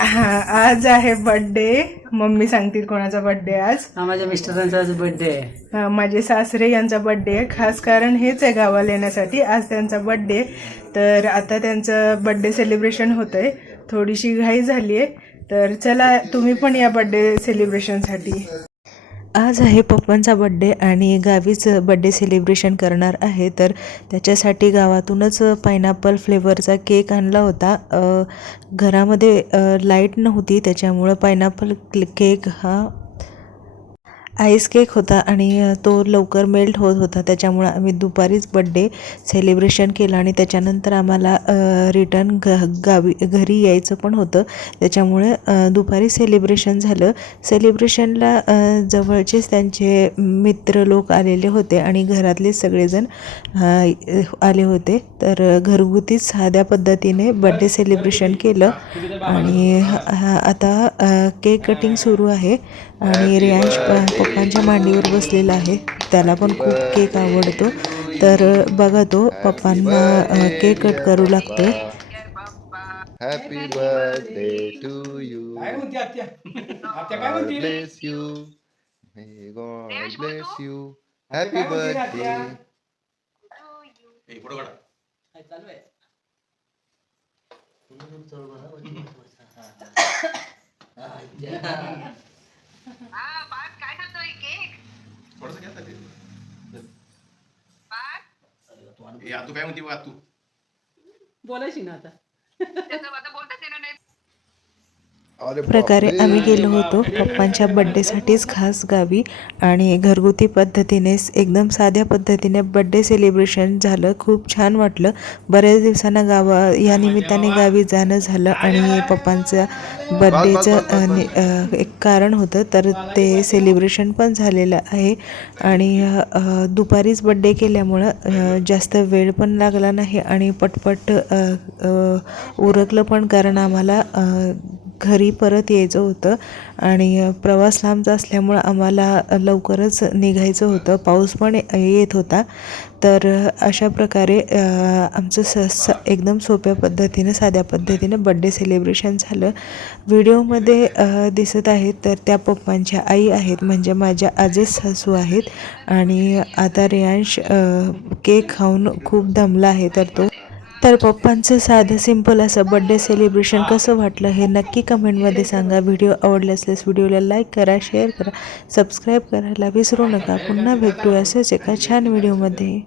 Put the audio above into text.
हा आज आहे बर्थडे मम्मी सांगतील कोणाचा बर्थडे आज. हा माझ्या मिस्टरांचा आज बर्थडे आहे. माझे सासरे यांचा बर्थडे आहे. खास कारण हेच आहे गावाला येण्यासाठी. आज त्यांचा बर्थडे तर आता त्यांचं बर्थडे सेलिब्रेशन होतं आहे थोडीशी घाई झाली आहे तर चला तुम्ही पण या बर्थडे सेलिब्रेशनसाठी आज आहे पप्पांचा बड्डे आणि गावीच बड्डे सेलिब्रेशन करणार आहे. तर त्याच्यासाठी गावातूनच पायनॅपल फ्लेवरचा केक आणला होता. घरामध्ये लाइट नव्हती त्याच्यामुळं पायनॅपल केक हा आईस केक होता आणि तो लवकर मेल्ट होत होता. त्याच्यामुळं आम्ही दुपारीच बड्डे सेलिब्रेशन केलं आणि त्याच्यानंतर आम्हाला रिटर्न घ गावी घरी यायचं पण होतं. त्याच्यामुळे दुपारी सेलिब्रेशन झालं. सेलिब्रेशनला जवळचेच त्यांचे मित्र लोक आलेले होते आणि घरातले सगळेजण आले होते. तर घरगुतीच साध्या पद्धतीने बड्डे सेलिब्रेशन केलं. आणि आता केक कटिंग सुरू आहे. आणि रियांश प- पप्पांच्या मांडीवर बसलेला आहे. त्याला पण खूप केक आवडतो. तर बघा तो पप्पांना केक कट करू लागतोय. Happy birthday to you. God bless you. May God bless you. Happy birthday. चालू आहे या तू काय म्हणते बघा तू. बोलायची ना आता. प्रकारे आम्ही गेलो होतो. पप्पांच्या बड्डेसाठीच खास गावी आणि घरगुती पद्धतीने एकदम साध्या पद्धतीने बड्डे सेलिब्रेशन झालं. खूप छान वाटलं. बऱ्याच दिवसांना गावा या निमित्ताने गावी जाणं झालं आणि पप्पांचं बड्डेचं नि- एक कारण होतं. तर ते सेलिब्रेशन पण झालेलं आहे. आणि दुपारीच बड्डे केल्यामुळं जास्त वेळ पण लागला नाही आणि पटपट उरकलं पण कारण आम्हाला घरी परत यायचं होतं आणि प्रवास लांबचा असल्यामुळं आम्हाला लवकरच निघायचं होतं. पाऊस पण येत होता. तर अशा प्रकारे आमचं स स एकदम सोप्या पद्धतीनं साध्या पद्धतीनं बड्डे सेलिब्रेशन झालं. व्हिडिओमध्ये दिसत आहेत तर त्या पप्पांच्या आई आहेत म्हणजे माझ्या आजीच सासू आहेत. आणि आता रियांश केक खाऊन खूप दमला आहे तर तो तर पप्पांचं साधं सिंपल असं बड्डे सेलिब्रेशन कसं वाटलं हे नक्की कमेंटमध्ये सांगा. व्हिडिओ आवडले असल्यास व्हिडिओला लाईक करा शेअर करा सबस्क्राईब करायला विसरू नका. पुन्हा भेटू असंच एका छान व्हिडिओमध्ये